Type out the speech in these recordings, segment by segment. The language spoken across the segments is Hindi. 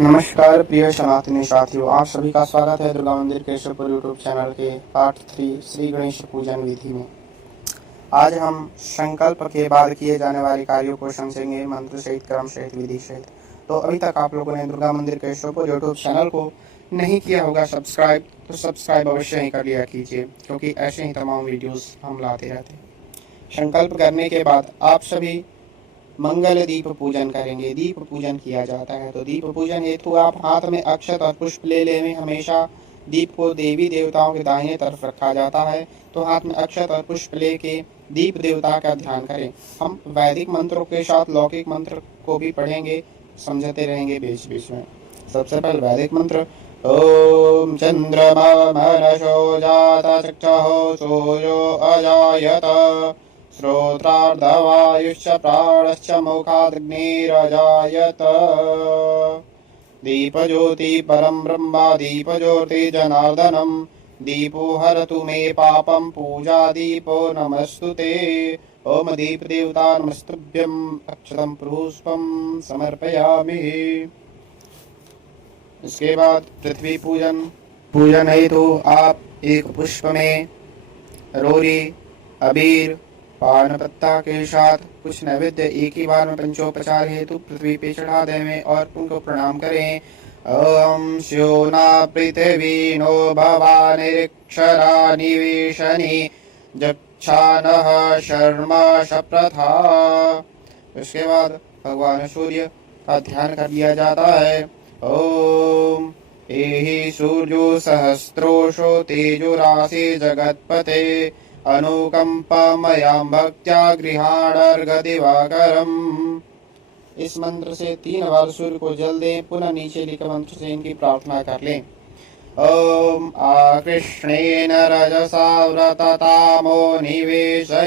नमस्कार प्रिय सनातनी साथियों, आप सभी का स्वागत है दुर्गा मंदिर केशवपुर यूट्यूब चैनल के पार्ट 3 श्री गणेश पूजन विधि में। आज हम संकल्प के बाद किए जाने वाले कार्यों को समझेंगे, मंत्र सहित, क्रम सहित, विधि सहित। तो अभी तक आप लोगों ने दुर्गा मंदिर केशवपुर यूट्यूब चैनल को नहीं किया होगा सब्सक्राइब, तो सब्सक्राइब अवश्य ही कर लिया कीजिए, क्योंकि ऐसे ही तमाम वीडियोस हम लाते रहते हैं। संकल्प करने के बाद आप सभी मंगल दीप पूजन करेंगे। दीप पूजन किया जाता है, तो दीप पूजन हेतु आप हाथ में अक्षत और पुष्प ले लें। हमेशा दीप को देवी देवताओं के दाहिने तरफ रखा जाता है, तो हाथ में अक्षत और पुष्प लेके दीप देवता का ध्यान करें। हम वैदिक मंत्रों के साथ लौकिक मंत्र को भी पढ़ेंगे, समझते रहेंगे बीच बीच में। सबसे पहले वैदिक मंत्र, ओम चंद्रमा मनसो जाता चक्षुः सूर्यो अजायत श्रोत्रार्धवायुश्च प्राणश्च मुखादग्निरजायत दीपज्योति परं ब्रह्म दीपज्योति जनार्दनम् दीपो हरतु मे पापं पूजा दीपो नमस्तुते। ओम दीप देवता नमस्तुभ्यं अक्षतं पुष्पं समर्पयामि। इसके बाद पृथ्वी पूजन हेतु आप एक पुष्प में रोरी, अबीर, पान पत्ता के साथ कुछ नैवेद्य एक ही बार में पंचोपचार हेतु पृथ्वी पे चढ़ा देवें और उनको प्रणाम करें। ओम श्योना पृथ्वी नो भवानिक्षरा निवेशनी जक्षानः शर्मा शप्रथा। उसके बाद भगवान सूर्य का ध्यान कर लिया जाता है। ओम एहि सूर्यो सहस्रोषो तेजोराशि जगत्पते अनुकंपमयां भक्त्या गृहाणर्घ दिवाकरम्। इस मंत्र से 3 बार सूर्य को जल दें, पुनः नीचे लिखे मंत्र से इनकी प्रार्थना कर लें। ओम आकृष्णेन रजसा व्रततामो निवेशयन्नमृतं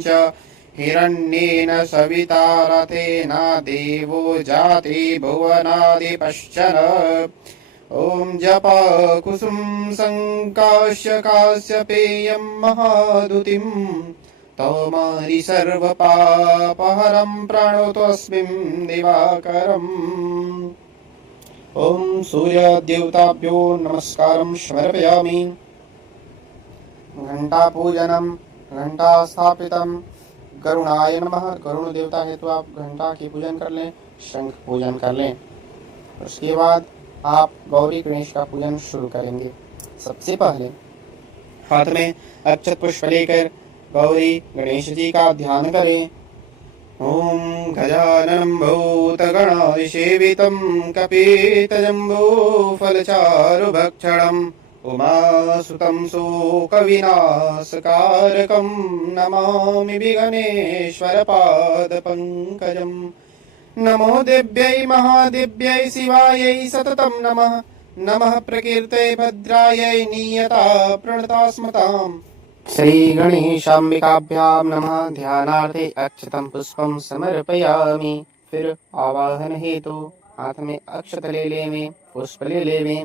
च हिरण्येन सविता रथेना देवो जाति भुवनादिपश्चन। ओम जप कुसुम संकाश्य काश्यपेयं महादुतिं तौमारि सर्वपापहरं प्रणतोऽस्मिन् दिवाकरम्। ओम सूर्य देवताभ्यो नमस्कारं समर्पयामि। घंटा पूजनम, घंटा स्थापितम, गरुणाय नमः। गरुण देवता हेतु आप घंटा की पूजन कर लें, शंख पूजन कर लें। उसके बाद आप गौरी गणेश का पूजन शुरू करेंगे। सबसे पहले हाथ में अक्षत पुष्प लेकर गौरी गणेश जी का ध्यान करें। ओम गजाननं भूतगणाधिसेवितं कपितजम्बूफलचारुभक्षणम् उमासुतं शोकविनाशकारकं नमामि विघ्नेश्वरपादपङ्कजम्। नमो देव्यै महादेव्यै शिवायै सततं नमः। नमः प्रकीर्ते भद्रायै नियता प्रणता स्मताम्। श्री गणेशाम्बिकाभ्यां नमः। ध्यानार्थे अक्षतं पुष्पं समर्पयामि। फिर आवाहन हेतु हाथ में अक्षत ले लेवें, पुष्प ले लेवें।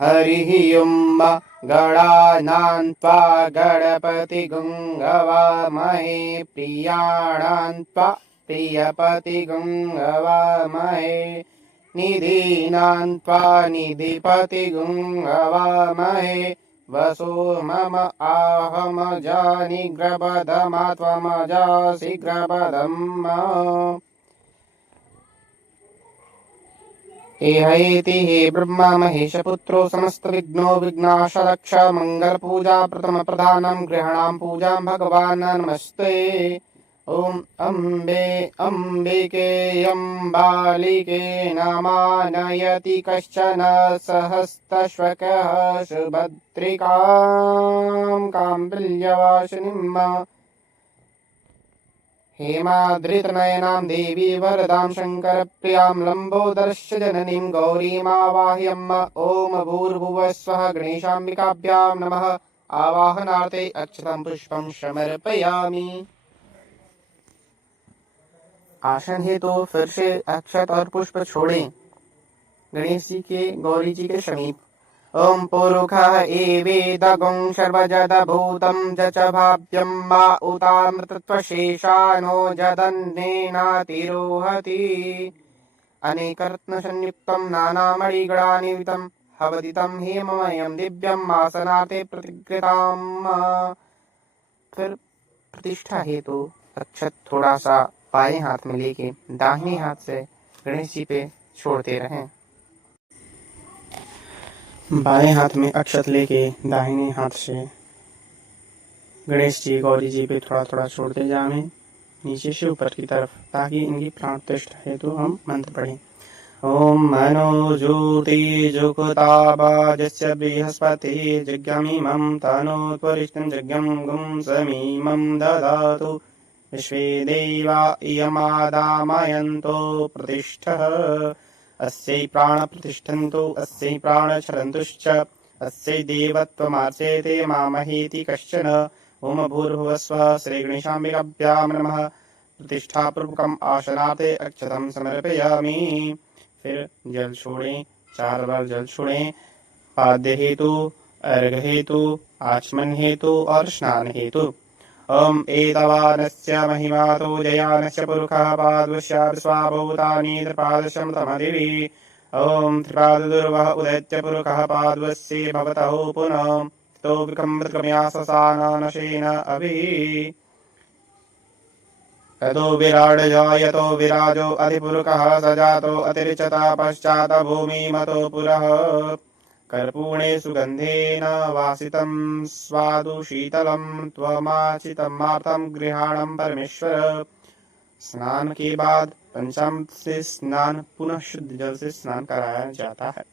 हरिः ओम गणानां त्वा गणपतिगुं हवामहे प्रियाणां त्वा प्रियपतिगुं हवामहे निधीनां त्वा निधिपतिगुं हवामहे वसो मम आहम जानिग्रपदमा त्वमजासि ग्रपदम्। एहैति हे ब्रह्मा महेशपुत्रो समस्त विघ्नो विघ्नाशलक्ष मंगल पूजा प्रथम प्रधानम गृहाणां पूजां भगवान् नमस्ते। ओम अम्बे अम्बिके अम्बालिके नमानयति कश्चन सहस्तश्वकः सुभद्रिकां काम्बिल्यवासिनीम्। हेमाद्रितनयनां देवी वरदां शङ्करप्रियां लम्बोदरश्च जननीं गौरीमावाह्यम्। ओम भूर्भुवः स्वः गणेशाम्बिकाभ्यां नमः। आवाहनार्थे अक्षतं पुष्पं समर्पयामि। आसन हेतु फिर से अक्षत और पुष्प छोड़ें गणेश जी के, गौरी जी के समीप। ओम पुरुखः एवेदगुं सर्वजदभूतं जच भाव्यं मा उतामृतत्वशेषानो जदन्नेनातिरोहति। अनेकरत्नसंयुक्तं नानामणिगणान्वितं हवदितं हेममयं दिव्यं आसनाते प्रतिगृह्यताम्। फिर प्रतिष्ठा हेतु अक्षत थोड़ा सा बाएं हाथ में लेके दाहिने हाथ से गणेश जी पे छोड़ते रहें। बाएं हाथ में अक्षत लेके दाहिने हाथ से गणेश जी गौरी जी पे थोड़ा थोड़ा छोड़ते जाएं नीचे से ऊपर की तरफ, ताकि इनकी प्राण प्रतिष्ठा हेतु हम मंत्र पढ़ें। ओम मनो ज्योति जुगतावाजस्य बृहस्पति जज्ञमिमं तनोत्वरिष्ठं जज्ञं गुं समीमं ददातु विश्वे देवा इयमादामयन्तो प्रतिष्ठः अस्यै प्राणप्रतिष्ठन्तु अस्यै प्राणच्छरन्तुश्च अस्यै देवत्वमार्चेते मामहेति कश्चन। ओम भूर्भुवस्वः श्रीगणेशाम्बिकाभ्यां नमः। प्रतिष्ठापूर्वकम् आसनाते अक्षतं समर्पयामि। फिर जल छोड़ें, 4 बार जल छोड़ें। पाद्य हेतु, अर्घ हेतु, आचमन हेतु और स्नान हेतु। ओम एतवानस्य महिमातो जयानस्य पुरुषः पादवश्या विश्वाभूतानि त्रिपादशं तमदिवि। ओम त्रिपाददुर्वः उदैत्य पुरुषः पादवस्य भवतः पुनः तो विकम्बक्रमया ससानशेन अभि। ततो विराड जायतो विराजो अधिपुरुषः सजातो अतिरिचता पश्चात् भूमिमतो पुरः। कर्पूणे सुगन्धेन वासितं स्वादु शीतलं त्वमाचितमार्थं गृहाणं परमेश्वर। स्नान के बाद पंचामृत से स्नान पुनः शुद्ध जल से स्नान कराया जाता है।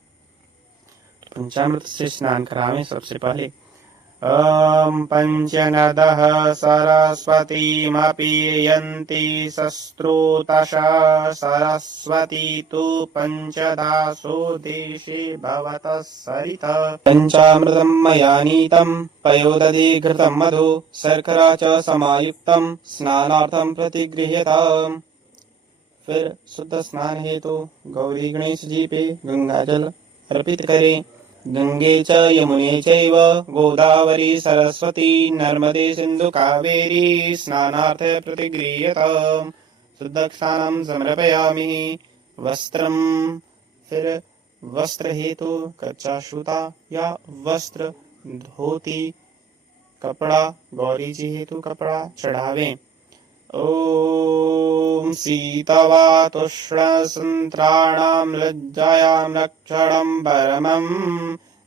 पंचामृत से स्नान करावें सबसे पहले। ओम पंचनदः सरस्वतीमपि यन्ति सस्त्रोतशः सरस्वती तु पंचदासो देशे भवतः सरितः। पंचामृतं मया नीतं पयोदधि घृतं मधु शर्करा च समायुक्तं स्नानार्थं प्रतिगृह्यताम्। फिर शुद्ध स्नान हेतु गौरी गणेश जी पे गंगा जल अर्पित करें। गंगे च यमुने चैव गोदावरी सरस्वती नर्मदे सिंधु कावेरी स्नानार्थे प्रतिगृह्यताम्। शुद्ध स्नानं समर्पयामि। वस्त्रम, फिर वस्त्र हेतु कच्चा सूता या वस्त्र धोती कपड़ा गौरी जी हेतु कपड़ा चढ़ावें। ओम शीतवातुष्णसंत्राणां लज्जायां रक्षणं परमं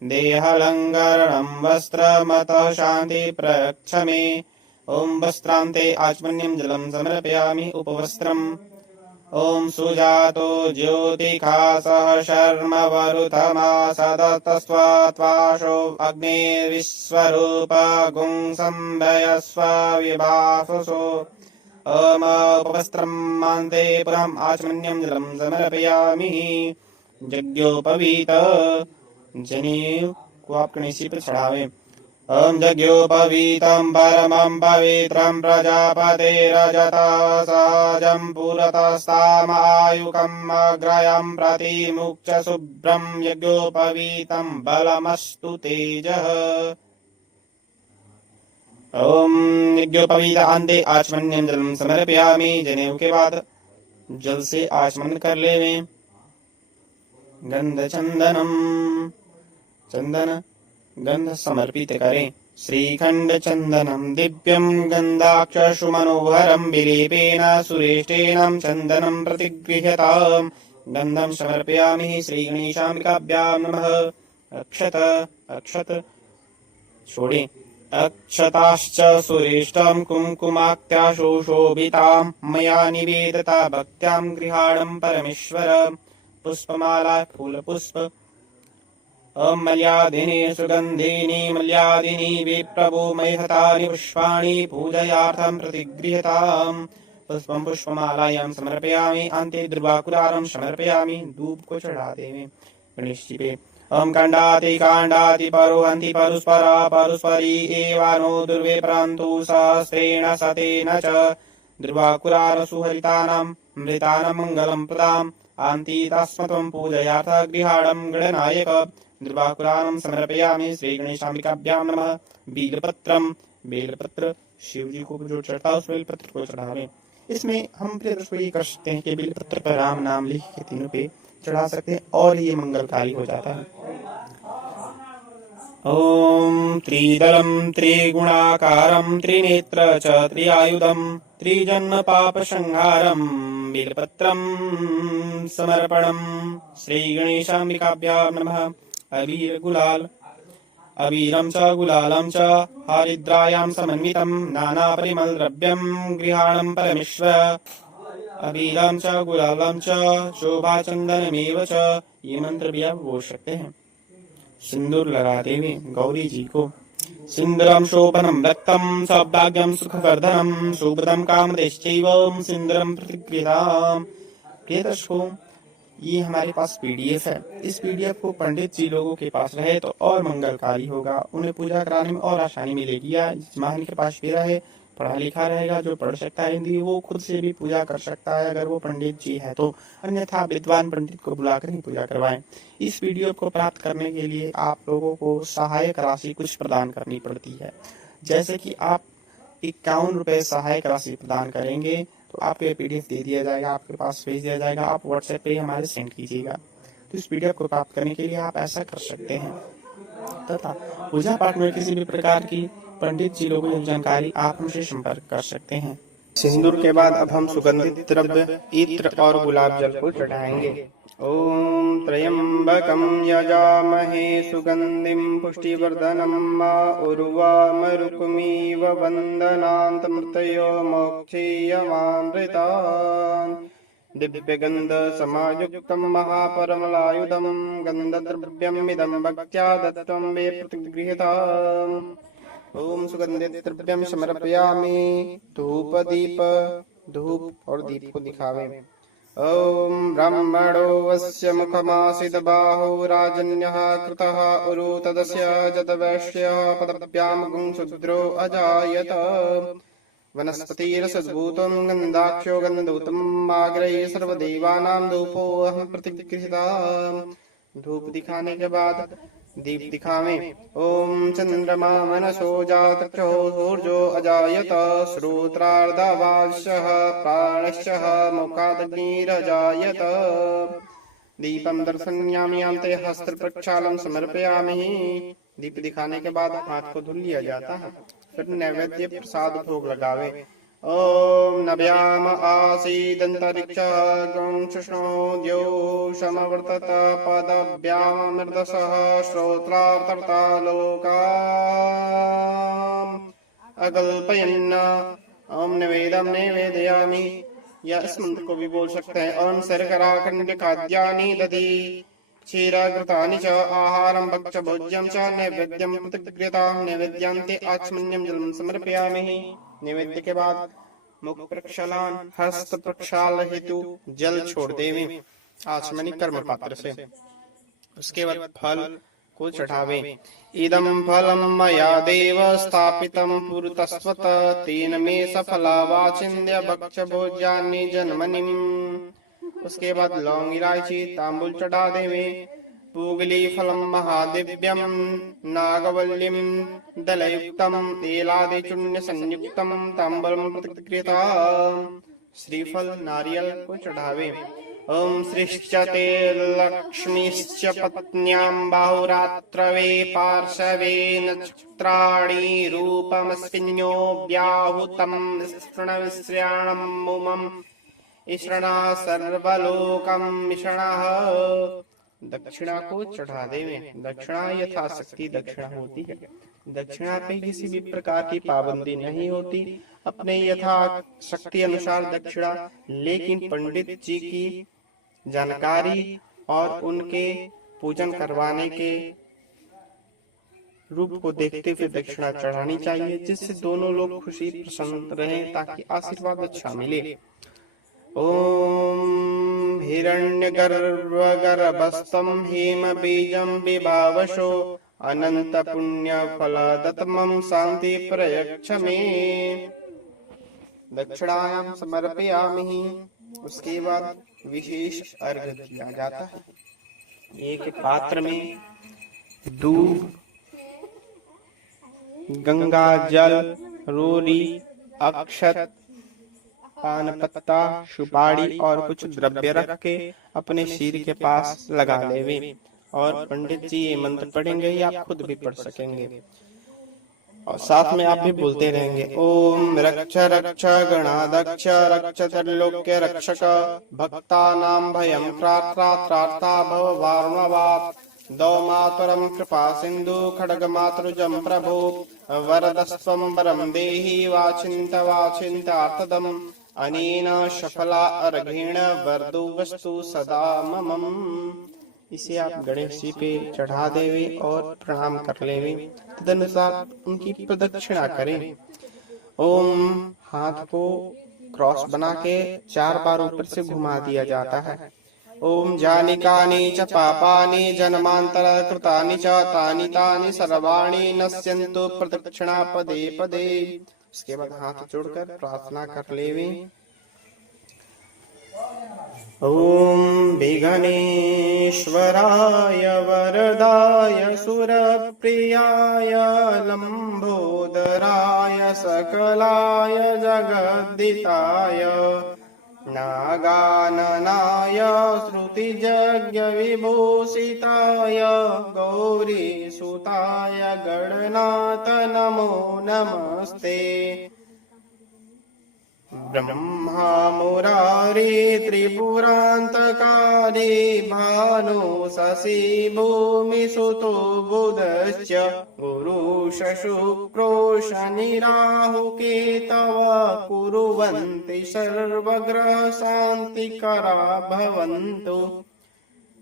देहालंकरणं वस्त्रमतः शांति प्रयच्छमे। ओम वस्त्रान्ते आचमन्यं जलं समर्पयामि उपवस्त्रम्। ओम सुजातो ज्योतिखासः शर्म वरुतमा सदतस्त्वाशो अग्निर्विश्वरूप गुं संभयस्व विभासुषो। ओम उपवस्त्रमान्ते पुनः आचमन्यं जलं समर्पयामि। यज्ञोपवीत जनेऊ को आप गणेश जी पर चढ़ावें। ओम यज्ञोपवीतं परमं पवित्रं प्रजापतेरजता सहजं पुरतस्तामायुकम् अग्रयं प्रतिमुच्च शुभ्रं यज्ञोपवीतं बलमस्तु तेजः। ओम यज्ञोपवीत अन्ते आचमन्यं जलं समर्पयामि। जनेऊ के बाद जल से आचमन कर लेवें। गंध चंदनम, चंदन गंध समर्पित करें। श्रीखंड चंदनम दिव्यम गंधाक्षसु मनोहरम विलेपेन सुरेष्ठेन चंदनम प्रतिगृह्यताम्। गंधम समर्पयामि श्रीगणेशाम्बिकाभ्यां नमः। अक्षत, अक्षत छोड़ें। अक्षताश्च सुरेष्ठं कुङ्कुमाक्त्या सुशोभितां मया निवेदिता भक्त्यां गृहाणं परमेश्वर। पुष्पमाला फूलपुष्प। ओम मल्यादिनी सुगंधिनी मल्यादिनी विप्रभो मयहतानि पुष्पाणि पूजयार्थं प्रतिगृह्यताम्। पुष्पं पुष्पमालायां समर्पयामि। अन्ते दुर्वाकुलारं समर्पयामि। धूप को चढ़ा देवें गणेश जी पे। ओम कांडाति कांडाति परोहन्ति परुस्परा परुस्परी एवानो दुर्वे प्रान्तु सहस्रेण शतेन च दुर्वाकुलार सुहरितानां मृतानां मंगलं प्रदाम्। आन्ति तस्मत्वं पूजयाथ गृहाणं गणनायक। दुर्वाकुलानं समर्पयामि श्रीगणेशाम्बिकाभ्यां नमः। बेलपत्रम, बेलपत्र शिव जी को जो चढ़ता है उस बेलपत्र को चढ़ावें। इसमें हम प्रिय दर्शकों ये कर सकते हैं कि बेलपत्र पर राम नाम लिख के तीनों पे चढ़ा सकते हैं और ये मंगलकारी हो जाता है। ओम त्रिदलम त्रिगुणाकारम त्रिनेत्र च त्रिआयुधम त्रिजन्म पाप संहारम बेलपत्रम समर्पणम। श्री गणेशाम्बिकाभ्यां नमः। अबीर गुलाल अबीरं च गुलालं च हरिद्रायां समन्वितं नानापरिमलद्रव्यं गृहाणं परमेश्वर। अबीरं च गुलालं च शोभाचंदनमेव च। ये मंत्र भी आप बोल सकते हैं। सिंदूर लगाते हुए गौरी जी को सिंदूरम शोभनम रक्तम सौभाग्यम सुखवर्धनम शुभदम कामदेश्चैव सिंदूरम प्रतिगृह्णाम। प्रिय दर्शकों, ये हमारे पास पीडीएफ है। इस पीडीएफ को पंडित जी लोगों के पास रहे तो और मंगलकारी होगा, उन्हें पूजा कराने में और आसानी मिलेगी। या जिसमान के पास भी रहे, पढ़ा लिखा रहेगा, जो पढ़ सकता है हिंदी, वो खुद से भी पूजा कर सकता है अगर वो पंडित जी है तो। अन्यथा विद्वान पंडित को बुलाकर ही पूजा करवाएं। इस पीडीएफ को प्राप्त करने के लिए आप लोगों को सहायक राशि कुछ प्रदान करनी पड़ती है। जैसे कि आप 51 रुपए सहायक राशि प्रदान करेंगे तो आपको ये पीडीएफ दे दिया जाएगा, आपके पास भेज दिया जाएगा। आप व्हाट्सएप पे हमारे सेंड कीजिएगा। तो इस पीडीएफ को प्राप्त करने के लिए आप ऐसा कर सकते हैं। तथा पूजा पाठ में किसी भी प्रकार की पंडित जी लोगों की जानकारी आप हमसे संपर्क कर सकते हैं। सिंदूर के बाद अब हम सुगंधित द्रव्य इत्र और गुलाब जल को चढ़ाएंगे। ओम त्र्यंबकं यजामहे सुगंधिं पुष्टिवर्धनम् उर्वारुकमिव बन्धनात् मृतयो मोक्षीयमामृतात्। दिव्यगंध समायुक्तं महापरमलायुधं गंधद्रव्यमिदं भक्त्या दत्तं मे प्रतिगृह्यताम्। ओम सुगंधित द्रव्यं समर्पयामि। धूप दीप धूप और दीप को दिखावे। ओम ब्राह्मणो वस्य मुखमासीद बाहु राजन्यः कृतः उरु तदस्य जतवैश्यः पदभ्यां गुंशूद्रो अजायत। वनस्पतिरसद्भूतं गन्धाख्यो गन्धदूतम् आग्रही सर्वदेवानां धूपोऽहं प्रतिगृह्यताम्। धूप दिखाने के बाद दीप दिखावें। ओम चंद्रमा मनसो जातक्षो सूर्यो अजायत श्रोत्रार्धवांशः प्राणश्चः मुखादग्निरजायत। दीपं दर्शयामि अन्ते हस्त प्रक्षालं समर्पयामि। दीप दिखाने के बाद हाथ को धुल लिया जाता है। फिर नैवेद्य प्रसाद भोग लगावे। ओम नभ्याम आसीदंतरिक्षः गुंशुष्णोद्यो समवर्तत पदभ्यामृतसः श्रोत्रार्तर्ता लोकाम् अकल्पयन्। ओम निवेदम निवेदयामि। या इस मंत्र को भी बोल सकते हैं। ओम शर्कराखंड खाद्यानि दधि क्षीराघृतानि च आहारं भक्ष भोज्यं च नैवेद्यं प्रतिगृह्यताम्। नैवेद्यान्ते आचमनीयं जलं समर्पयामि। नैवेद्य के बाद मुख प्रक्षालन हस्त प्रक्षाल हेतु जल छोड़ देवे आचमनी कर्म पात्र से। उसके बाद फल को चढ़ावे। इदं फलं मया देव स्थापितं पुरतस्त्वत तेन मे सफला वाचिन्द्य भक्ष भोज्यानि जन्मनिम्। उसके बाद लौंग इलायची तांबुल चढ़ा देवे। पूगली फलं महादिव्यं नागवल्लीं दलयुक्तं तेलादिचूर्ण संयुक्तं तांबूलं प्रतिगृह्यताम्। श्रीफल नारियल को चढ़ावे। ओम श्रीश्च ते लक्ष्मीश्च पत्न्यां बाहुरात्रवे पार्श्वे नक्षत्राणि रूपमस्मिन्यो व्याहुतं स्पृणविश्राणं मुमम् ईश्वरा सर्वलोकम ईश्वरः। दक्षिणा को चढ़ा देवे। दक्षिणा यथाशक्ति दक्षिणा होती है। दक्षिणा पे किसी भी प्रकार की पाबंदी नहीं होती, अपने यथा शक्ति अनुसार दक्षिणा। लेकिन पंडित जी की जानकारी और उनके पूजन करवाने के रूप को देखते हुए दक्षिणा चढ़ानी चाहिए, जिससे दोनों लोग खुशी प्रसन्न रहें, ताकि आशीर्वाद अच्छा मिले। ओम हिरण्यगर्भगर्भस्थं हेमबीजं विभावशो अनंत पुण्य फलदतमं शांति प्रयच्छ मे। दक्षिणायां समर्पयामि। उसके बाद विशेष अर्घ्य दिया जाता है। एक पात्र में दूध, गंगा जल, रोरी, अक्षत पान पत्ता, सुपारी और कुछ द्रव्य रख के अपने सिर के पास लगा लेवे और पंडित जी ये मंत्र पढ़ेंगे या आप खुद भी पढ़ सकेंगे और साथ में आप भी बोलते रहेंगे। ओम रक्ष रक्ष गणाध्यक्ष रक्ष त्रैलोक्य रक्षक भक्तानां भयं त्रात्रा त्राता भव वारुणवात् दौ मातरं कृपा सिंधु खड्ग मातृजं प्रभो वरदस्त्वं वरं देहि वाचिन्त वाचिन्तार्थदम् अनेन सफला अर्घेण वरदो वस्तु सदा मम। इसे आप गणेश जी पे चढ़ा देवे और प्रणाम कर लेवे। तदनुसार उनकी प्रदक्षिणा करें। ओम हाथ को क्रॉस बना के 4 बार ऊपर से घुमा दिया जाता है। ओम जानिकानि च पापानि जन्मांतर कृतानि च तानि तानि सर्वाणि नश्यन्तु प्रदक्षिणा पदे पदे। उसके बाद हाथ जोड़कर प्रार्थना कर लेवे। ओम विघ्नेश्वराय वरदाय सुरप्रियाय लंबोदराय सकलाय जगद्दिताय नागाननाय श्रुतियज्ञ विभूषिताय गौरीसुताय गणनाथ नमो नमस्ते। ब्रह्मा मुरारी त्रिपुरान्तकारी भानु शशि भूमिसुतो बुधश्च गुरुश शुक्रो शनिराहु केतव कुर्वन्ति सर्वग्रह शान्तिकरा भवन्तु।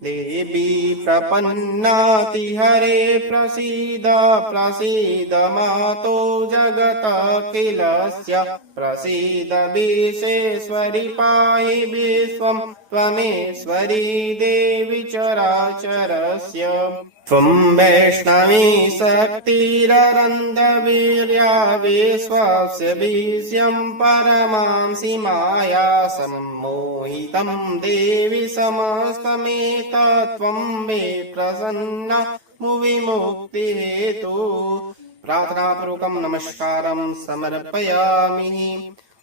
देवी प्रपन्नाति हरे प्रसीद प्रसीद मातो जगत किलस्य प्रसीद विश्वेश्वरि पाहि विश्वं त्वमेश्वरी देवी चराचरस्य। त्वं वैष्णवी शक्तिरनन्तवीर्या विश्वस्य विषयं परमां सीमाया सम्मोहितं देवी समस्तमेतत् त्वं मे प्रसन्ना मुविमुक्ति हेतु। प्रार्थना पूर्वकम नमस्कारम समर्पयामि।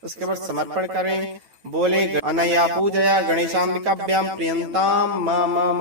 उसके बाद समर्पण करें। बोले अनया पूजया गणेशाम्बिकाभ्यां प्रियंतां मम।